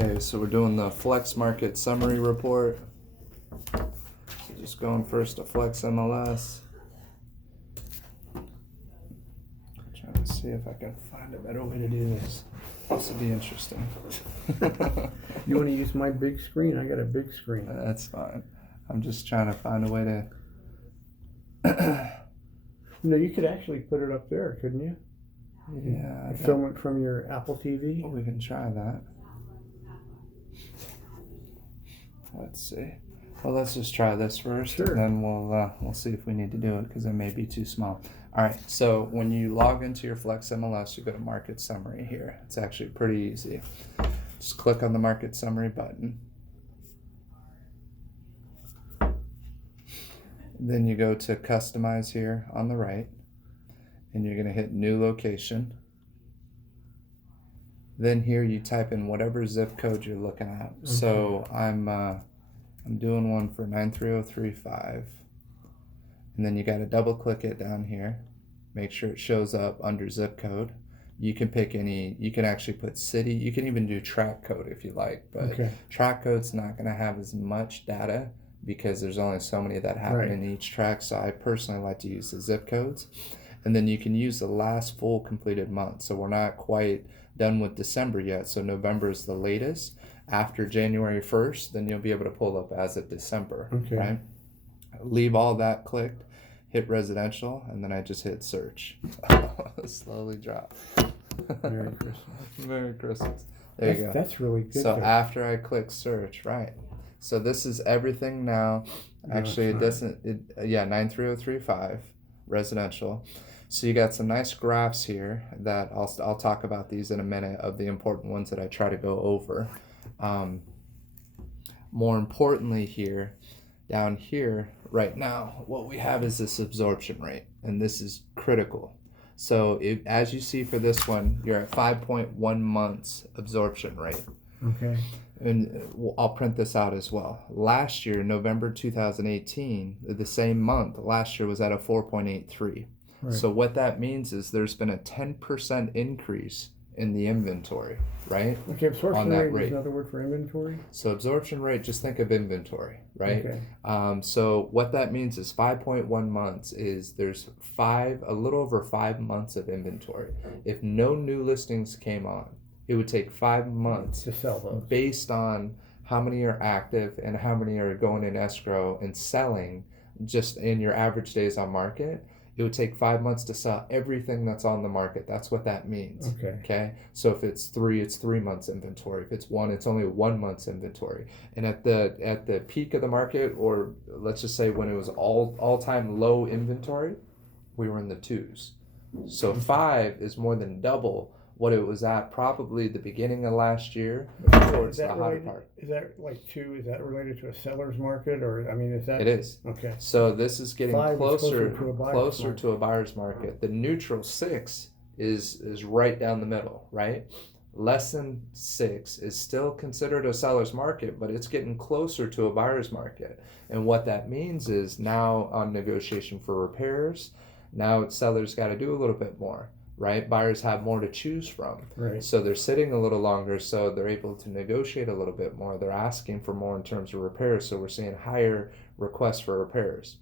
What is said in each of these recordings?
Okay, so we're doing the Flex Market Summary Report. So just going first to Flex MLS. Trying to see if I can find a better way to do this. This would be interesting. You want to use my big screen? I got a big screen. That's fine. I'm just trying to find a way to... No, you could actually put it up there, couldn't you? Yeah. Film it from your Apple TV? We can try that. Let's see. Well, let's just try this first, Sure. And then we'll see if we need to do it because it may be too small. All right. So when you log into your Flex MLS, you go to Market Summary here. It's actually pretty easy. Just click on the Market Summary button. Then you go to Customize here on the right, and you're going to hit New Location. Then here you type in whatever zip code you're looking at. Okay. So I'm doing one for 93035. And then you got to double click it down here. Make sure it shows up under zip code. You can pick any, you can actually put city. You can even do track code if you like, but track code's not going to have as much data because there's only so many that happen in each track. So I personally like to use the zip codes. And then you can use the last full completed month. So we're not quite done with December yet. So November is the latest. After January 1st, then you'll be able to pull up as of December, right? Leave all that clicked, hit residential, and then I just hit search. Slowly drop. Merry Christmas. Merry Christmas. There you go. That's really good. So after I click search, right. So this is everything now. Actually, it doesn't, 93035, residential. So you got some nice graphs here that I'll talk about these in a minute of the important ones that I try to go over. More importantly here, down here right now, what we have is this absorption rate, and this is critical. So as you see for this one, you're at 5.1 months absorption rate. Okay. And I'll print this out as well. Last year, November 2018, the same month, last year was at a 4.83. Right. So what that means is there's been a 10% increase in the inventory, right? Okay, absorption rate is another word for inventory? So absorption rate, just think of inventory, right? Okay. So what that means is 5.1 months is there's a little over 5 months of inventory. If no new listings came on, it would take 5 months to sell those based on how many are active and how many are going in escrow and selling just in your average days on market. It would take 5 months to sell everything that's on the market. That's what that means. Okay. So if it's 3, it's 3 months inventory. If it's 1, it's only 1 month's inventory. And at the peak of the market, or let's just say when it was all-time low inventory, we were in the 2s. So 5 is more than double what it was at probably the beginning of last year towards the hotter part. Is that like 2? Is that related to a seller's market, or I mean, is that? It is. Okay. So this is getting closer to a buyer's market. The neutral 6 is right down the middle, right? Less than 6 is still considered a seller's market, but it's getting closer to a buyer's market. And what that means is now on negotiation for repairs, now sellers got to do a little bit more. Right? Buyers have more to choose from. Right. So they're sitting a little longer, so they're able to negotiate a little bit more. They're asking for more in terms of repairs, so we're seeing higher requests for repairs.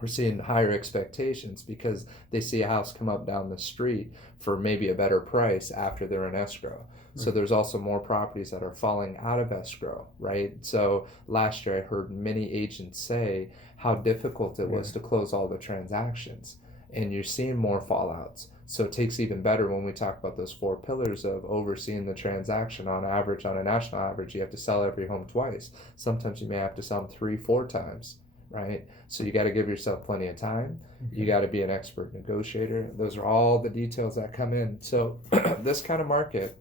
We're seeing higher expectations because they see a house come up down the street for maybe a better price after they're in escrow. Right. So there's also more properties that are falling out of escrow, right? So last year I heard many agents say how difficult it was to close all the transactions, and you're seeing more fallouts. So it takes even better when we talk about those 4 pillars of overseeing the transaction. On average, on a national average, you have to sell every home twice. Sometimes you may have to sell them 3-4 times, right? So you got to give yourself plenty of time. You got to be an expert negotiator. Those are all the details that come in. So this kind of market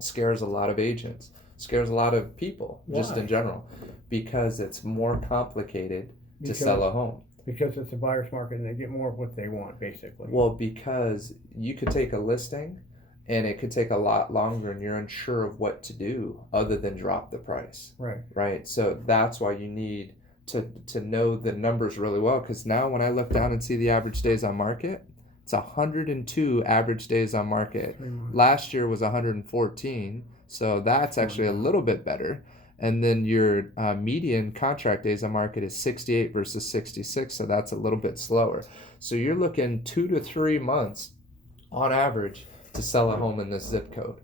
scares a lot of agents, scares a lot of people just in general, because it's more complicated to sell a home. Because it's a buyer's market and they get more of what they want, basically. Well, because you could take a listing and it could take a lot longer and you're unsure of what to do other than drop the price. Right. So that's why you need to know the numbers really well, because now when I look down and see the average days on market, it's 102 average days on market. Last year was 114. So that's actually a little bit better. And then your median contract days on market is 68 versus 66, so that's a little bit slower. So you're looking 2 to 3 months on average to sell a home in this zip code.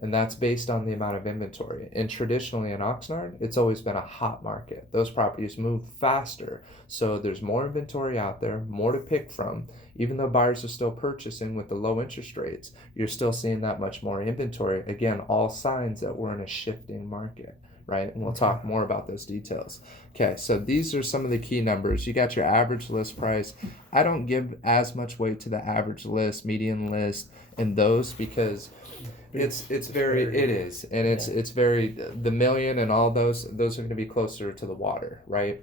And that's based on the amount of inventory. And traditionally in Oxnard, it's always been a hot market. Those properties move faster. So there's more inventory out there, more to pick from. Even though buyers are still purchasing with the low interest rates, you're still seeing that much more inventory. Again, all signs that we're in a shifting market, right? And we'll talk more about those details. Okay, so these are some of the key numbers. You got your average list price. I don't give as much weight to the average list, median list, and those because it's very it is, and it's very the million and all those are going to be closer to the water, right?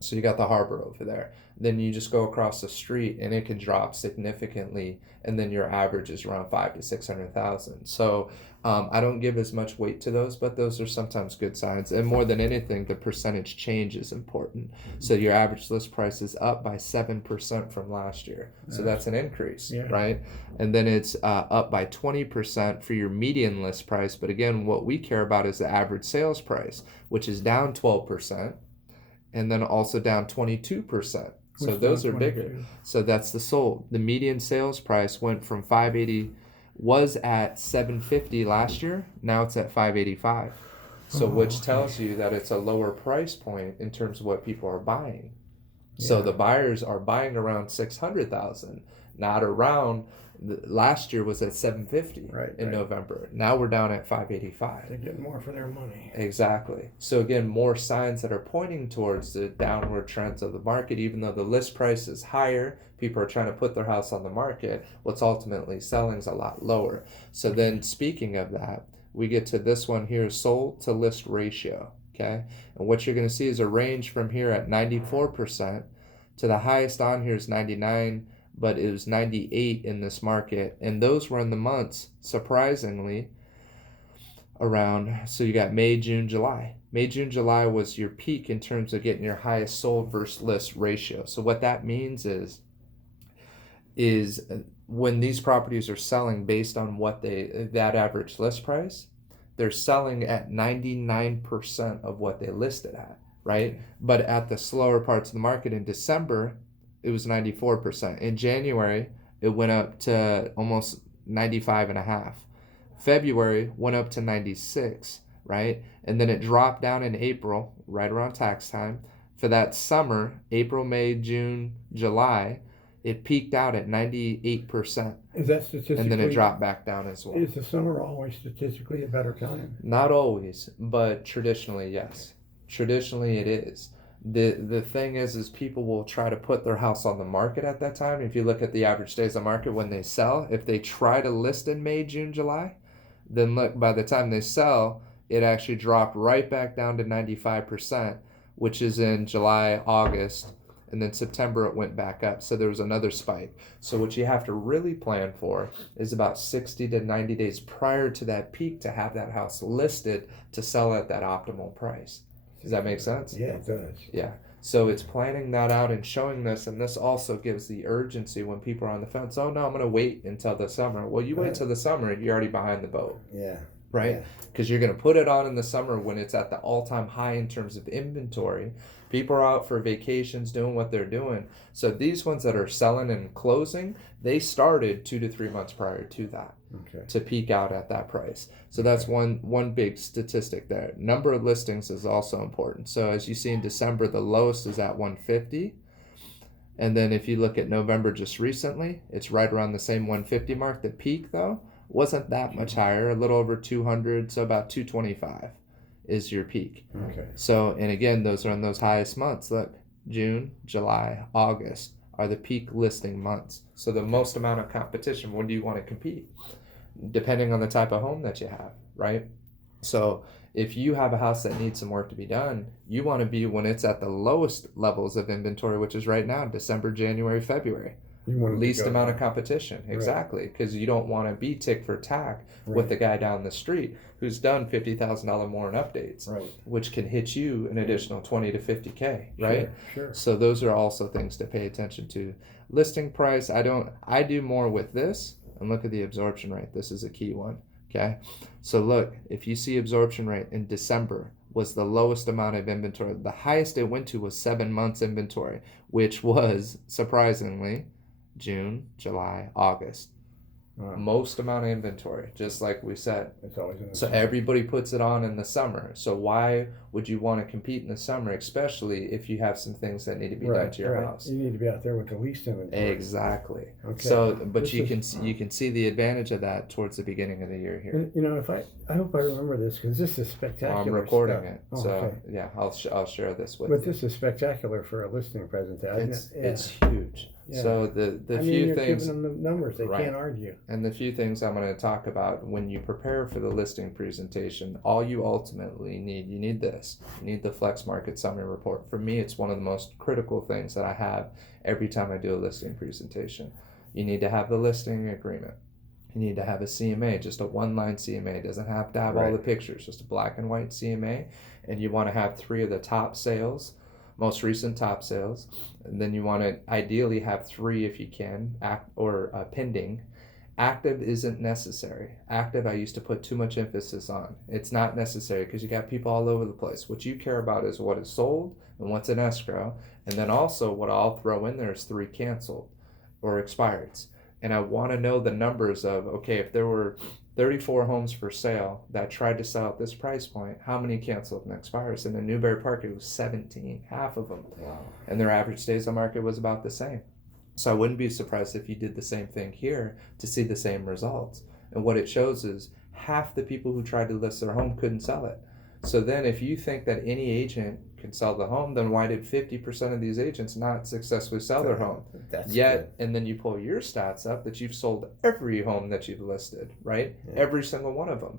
So you got the harbor over there. Then you just go across the street and it can drop significantly, and then your average is around 5 to 600,000. So I don't give as much weight to those, but those are sometimes good signs. And more than anything, the percentage change is important. So your average list price is up by 7% from last year. So that's an increase, right? And then it's up by 20% for your median list price. But again, what we care about is the average sales price, which is down 12%. And then also down 22%. So those are bigger. So that's the sold. The median sales price went from 580, was at 750 last year. Now it's at 585. So which tells you that it's a lower price point in terms of what people are buying. So the buyers are buying around 600,000, not around. Last year was at 750 in November. Now we're down at 585. They're getting more for their money. Exactly. So again, more signs that are pointing towards the downward trends of the market. Even though the list price is higher, people are trying to put their house on the market. What's ultimately selling is a lot lower. So then speaking of that, we get to this one here, sold to list ratio. Okay. And what you're going to see is a range from here at 94% to the highest on here is 99, but it was 98 in this market. And those were in the months, surprisingly, around, so you got May, June, July. May, June, July was your peak in terms of getting your highest sold versus list ratio. So what that means is when these properties are selling based on what that average list price, they're selling at 99% of what they listed at, right? But at the slower parts of the market in December, it was 94%. In January, it went up to almost 95.5. February went up to 96, right? And then it dropped down in April, right around tax time. For that summer, April, May, June, July, it peaked out at 98%. Is that statistically? And then it dropped back down as well. Is the summer always statistically a better time? Not always, but traditionally, yes. Traditionally, it is. The thing is people will try to put their house on the market at that time. If you look at the average days on market when they sell, if they try to list in May, June, July, then look, by the time they sell, it actually dropped right back down to 95%, which is in July, August, and then September it went back up. So there was another spike. So what you have to really plan for is about 60 to 90 days prior to that peak to have that house listed to sell at that optimal price. Does that make sense? Yeah, it does. Yeah. So it's planning that out and showing this, and this also gives the urgency when people are on the fence. Oh, no, I'm going to wait until the summer. Well, you wait till the summer, you're already behind the boat. Yeah. Right? Because you're going to put it on in the summer when it's at the all-time high in terms of inventory. People are out for vacations doing what they're doing. So these ones that are selling and closing, they started 2 to 3 months prior to that to peak out at that price. So that's one big statistic there. Number of listings is also important. So as you see in December, the lowest is at 150. And then if you look at November just recently, it's right around the same 150 mark. The peak, though, wasn't that much higher, a little over 200, so about 225 is your peak. Okay. So, and again, those are in those highest months. Look, June, July, August are the peak listing months. So the most amount of competition. When do you want to compete? Depending on the type of home that you have, right? So if you have a house that needs some work to be done, you want to be when it's at the lowest levels of inventory, which is right now, December, January, February. Least amount of competition. Exactly. Because you don't want to be tick for tack with the guy down the street who's done $50,000 more in updates, which can hit you an additional 20 to 50K, right? Sure. So those are also things to pay attention to. Listing price, I do more with this, and look at the absorption rate. This is a key one. Okay, so look, if you see absorption rate in December was the lowest amount of inventory, the highest it went to was 7 months inventory, which was surprisingly June, July, August. Wow. Most amount of inventory, just like we said. It's always in the So summer. everybody puts it on in the summer. So why would you want to compete in the summer, especially if you have some things that need to be done to your house? You need to be out there with the least inventory. Exactly. Okay. So, but you can see the advantage of that towards the beginning of the year here. And, you know, if I hope I remember this because this is spectacular. I'm recording stuff. it, Oh, so okay. yeah, I'll share this with But you. this is spectacular for a listing presentation. It's huge. Yeah. So the I mean, few you're things, giving them the numbers, they right. can't argue. And the few things I'm going to talk about when you prepare for the listing presentation, all you ultimately need, you need this. You need the Flex Market Summary Report. For me, it's one of the most critical things that I have every time I do a listing presentation. You need to have the listing agreement. You need to have a CMA, just a one-line CMA. It doesn't have to have all the pictures, just a black and white CMA. And you want to have 3 of the top sales, most recent top sales, and then you want to ideally have 3 if you can, pending. Active isn't necessary. Active, I used to put too much emphasis on. It's not necessary because you got people all over the place. What you care about is what is sold and what's in escrow, and then also what I'll throw in there is 3 canceled or expireds. And I want to know the numbers of, okay, if there were 34 homes for sale that tried to sell at this price point, how many canceled and expires? And in Newbury Park, it was 17, half of them. Wow. And their average days on market was about the same. So I wouldn't be surprised if you did the same thing here to see the same results. And what it shows is half the people who tried to list their home couldn't sell it. So then if you think that any agent can sell the home, then why did 50% of these agents not successfully sell their home? Good. And then you pull your stats up that you've sold every home that you've listed, right? Yeah. Every single one of them.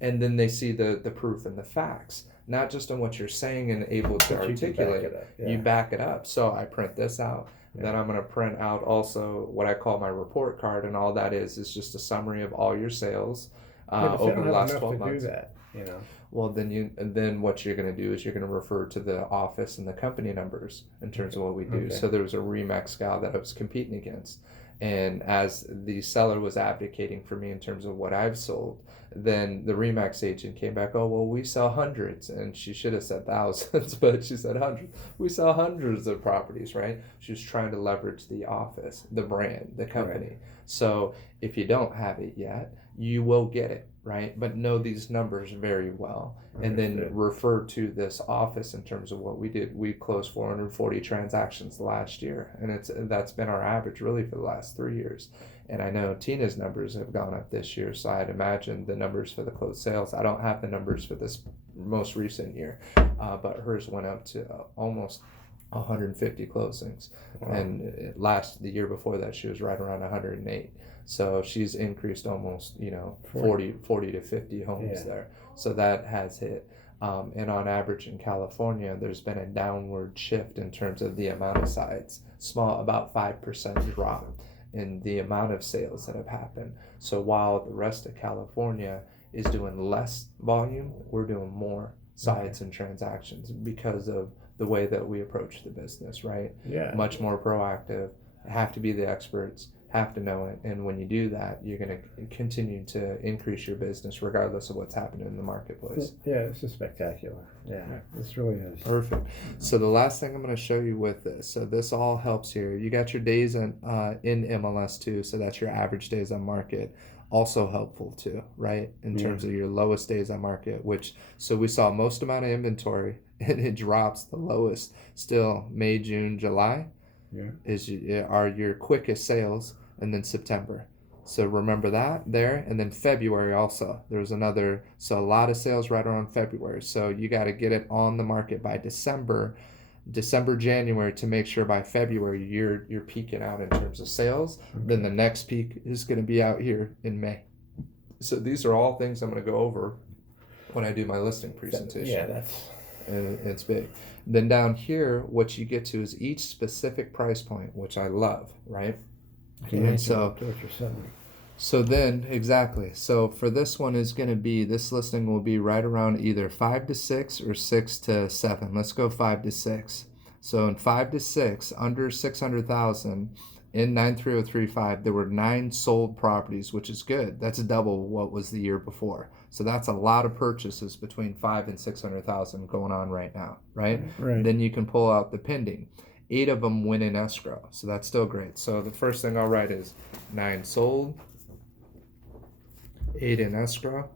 And then they see the proof and the facts, not just on what you're saying and able to articulate. You back it up. So I print this out. Yeah. Then I'm going to print out also what I call my report card, and all that is just a summary of all your sales over the last 12 months. Do that, you know. Well, then what you're going to do is you're going to refer to the office and the company numbers in terms of what we do. Okay. So there was a Remax gal that I was competing against, and as the seller was advocating for me in terms of what I've sold, then the Remax agent came back, oh, well, we sell hundreds. And she should have said thousands, but she said hundreds. We sell hundreds of properties, right? She was trying to leverage the office, the brand, the company. Right. So if you don't have it yet, you will get it, right? But know these numbers very well. And then refer to this office in terms of what we did. We closed 440 transactions last year, and that's been our average really for the last 3 years. And I know Tina's numbers have gone up this year, so I'd imagine the numbers for the closed sales. I don't have the numbers for this most recent year, but hers went up to almost 150 closings. Wow. And the year before that, she was right around 108. So she's increased almost, 40 to 50 homes there. So that has hit. And on average in California, there's been a downward shift in terms of the amount of sites, about 5% drop in the amount of sales that have happened. So while the rest of California is doing less volume, we're doing more sites and transactions because of the way that we approach the business, right? Yeah. Much more proactive, have to be the experts, have to know it. And when you do that, you're going to continue to increase your business regardless of what's happening in the marketplace. Yeah, this is spectacular. Yeah, this really is. Perfect. So the last thing I'm going to show you with this, so this all helps here. You got your days in MLS too, so that's your average days on market. Also helpful too, right? In terms of your lowest days on market, so we saw most amount of inventory and it drops the lowest still May, June, July. Are your quickest sales, and then September. So remember that there, and then February also. There's so a lot of sales right around February. So you got to get it on the market by December, January, to make sure by February you're peaking out in terms of sales. Okay. Then the next peak is going to be out here in May. So these are all things I'm going to go over when I do my listing presentation. And it's big. Then down here, what you get to is each specific price point, which I love, right? And so then exactly. So for this one this listing will be right around either 5 to 6 or 6 to 7. Let's go 5 to 6. So in 5 to 6, under 600,000, in 93035, there were 9 sold properties, which is good. That's double what was the year before. So that's a lot of purchases between 5 and 600,000 going on right now, right? Right. Then you can pull out the pending. 8 of them went in escrow, so that's still great. So the first thing I'll write is 9 sold, 8 in escrow.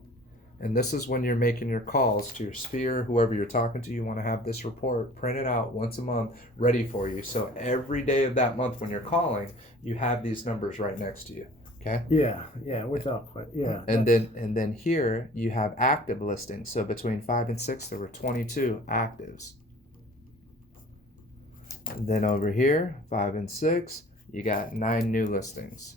And this is when you're making your calls to your sphere, whoever you're talking to. You want to have this report printed out once a month, ready for you. So every day of that month when you're calling, you have these numbers right next to you. Okay. Yeah, without yeah. And then here you have active listings. So between 5 and 6, there were 22 actives. And then over here, 5 and 6, you got 9 new listings.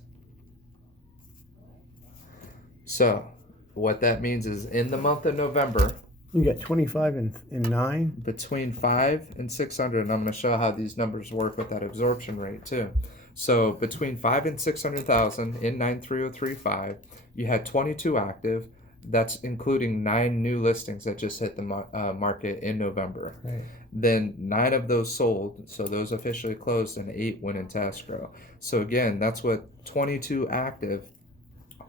So what that means is in the month of November, you got 25 and 9 between 5 and 600, and I'm going to show how these numbers work with that absorption rate too. So between 5 and 600,000 in 93035, you had 22 active. That's including 9 new listings that just hit the market in November. Right. Then 9 of those sold, so those officially closed, and 8 went into escrow. So again, that's what 22 active,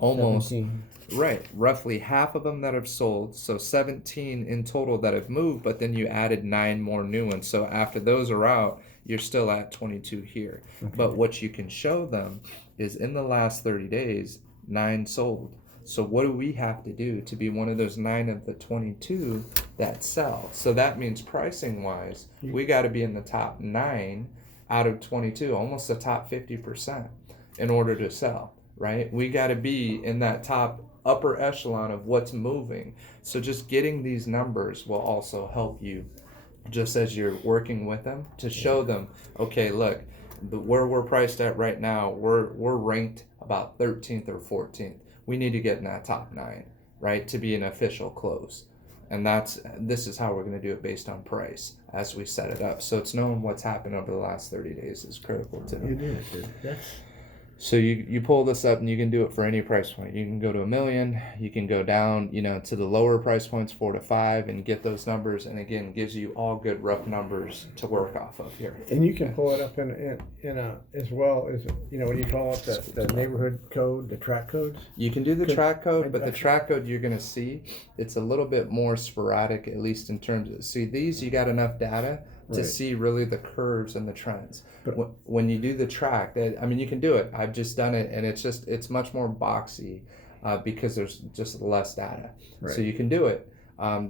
almost 17. Right, roughly half of them that have sold, so 17 in total that have moved, but then you added 9 more new ones. So after those are out, you're still at 22 here. Okay. But what you can show them is in the last 30 days, 9 sold. So what do we have to do to be one of those 9 of the 22 that sell? So that means pricing wise, we got to be in the top 9 out of 22, almost the top 50% in order to sell, right? We got to be in that top upper echelon of what's moving. So just getting these numbers will also help you just as you're working with them to show them, okay, look, where we're priced at right now, we're ranked about 13th or 14th. We need to get in that top 9, right, to be an official close. And this is how we're going to do it based on price as we set it up. So it's knowing what's happened over the last 30 days is critical too. It is. That's So you pull this up and you can do it for any price point. You can go to $1 million, you can go down, to the lower price points, 4 to 5, and get those numbers. And again, gives you all good rough numbers to work off of here. And you can pull it up in a as well as what do you call it, the neighborhood code, the track codes. You can do the track code, but the track code you're gonna see it's a little bit more sporadic, at least in terms of these. You got enough data to see really the curves and the trends. But when you do the track, you can do it. I've just done it, and it's much more boxy because there's just less data. Right. So you can do it.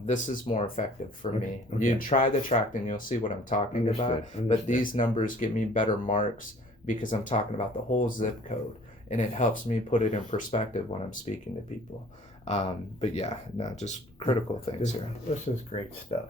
This is more effective for me. Okay. You try the track and you'll see what I'm talking about. But these numbers give me better marks because I'm talking about the whole zip code, and it helps me put it in perspective when I'm speaking to people. But yeah, no, just critical things here. This is great stuff.